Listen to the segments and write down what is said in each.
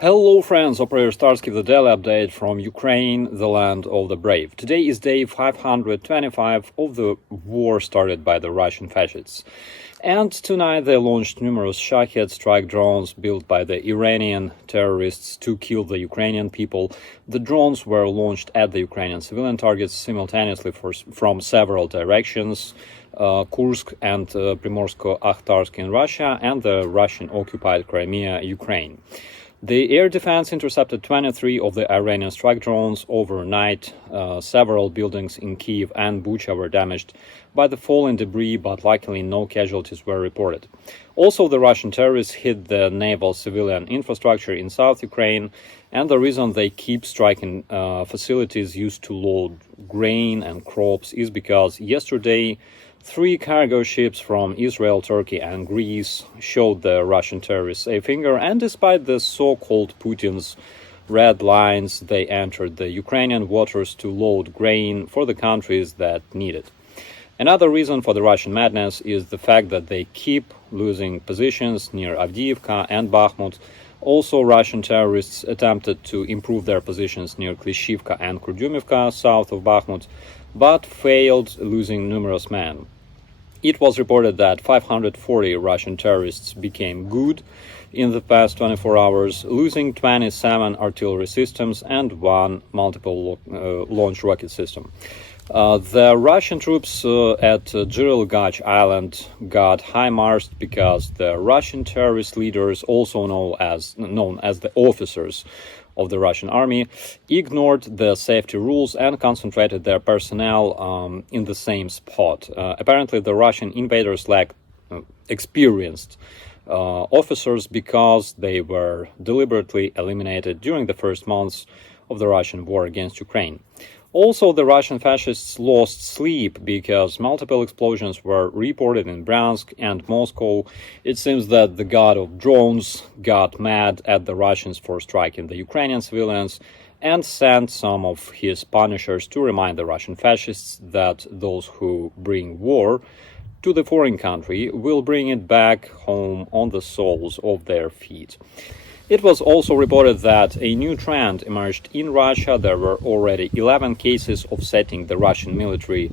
Hello friends, Operator Starsky, the daily update from Ukraine, the land of the brave. Today is day 525 of the war started by the Russian fascists. And tonight they launched numerous Shahed strike drones built by the Iranian terrorists to kill the Ukrainian people. The drones were launched at the Ukrainian civilian targets simultaneously from several directions. Kursk and Primorsko-Akhtarsk in Russia and the Russian-occupied Crimea, Ukraine. The air defense intercepted 23 of the Iranian strike drones overnight. Several buildings in Kyiv and Bucha were damaged by the falling debris, but luckily no casualties were reported. Also, the Russian terrorists hit the naval civilian infrastructure in South Ukraine, and the reason they keep striking facilities used to load grain and crops is because yesterday 3 cargo ships from Israel, Turkey and Greece showed the Russian terrorists a finger, and despite the so-called Putin's red lines, they entered the Ukrainian waters to load grain for the countries that need it. Another reason for the Russian madness is the fact that they keep losing positions near Avdiivka and Bakhmut. Also, Russian terrorists attempted to improve their positions near Klishivka and Kurdyumivka, south of Bakhmut, but failed, losing numerous men. It was reported that 540 Russian terrorists became good in the past 24 hours, losing 27 artillery systems and 1 multiple launch rocket system. The Russian troops at Jirilgach Island got high-marched because the Russian terrorist leaders, also known as the officers of the Russian army, ignored the safety rules and concentrated their personnel in the same spot. Apparently, the Russian invaders lacked experienced officers because they were deliberately eliminated during the first months of the Russian war against Ukraine. Also, the Russian fascists lost sleep because multiple explosions were reported in Bryansk and Moscow. It seems that the god of drones got mad at the Russians for striking the Ukrainian civilians and sent some of his punishers to remind the Russian fascists that those who bring war to the foreign country will bring it back home on the soles of their feet. It was also reported that a new trend emerged in Russia. There were already 11 cases of setting the Russian military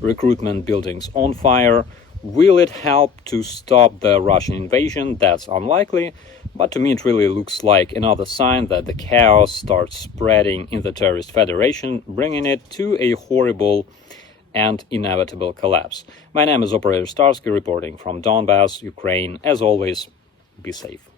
recruitment buildings on fire. Will it help to stop the Russian invasion? That's unlikely, but to me it really looks like another sign that the chaos starts spreading in the terrorist federation, bringing it to a horrible and inevitable collapse. My name is Operator Starsky, reporting from Donbass, Ukraine. As always, be safe.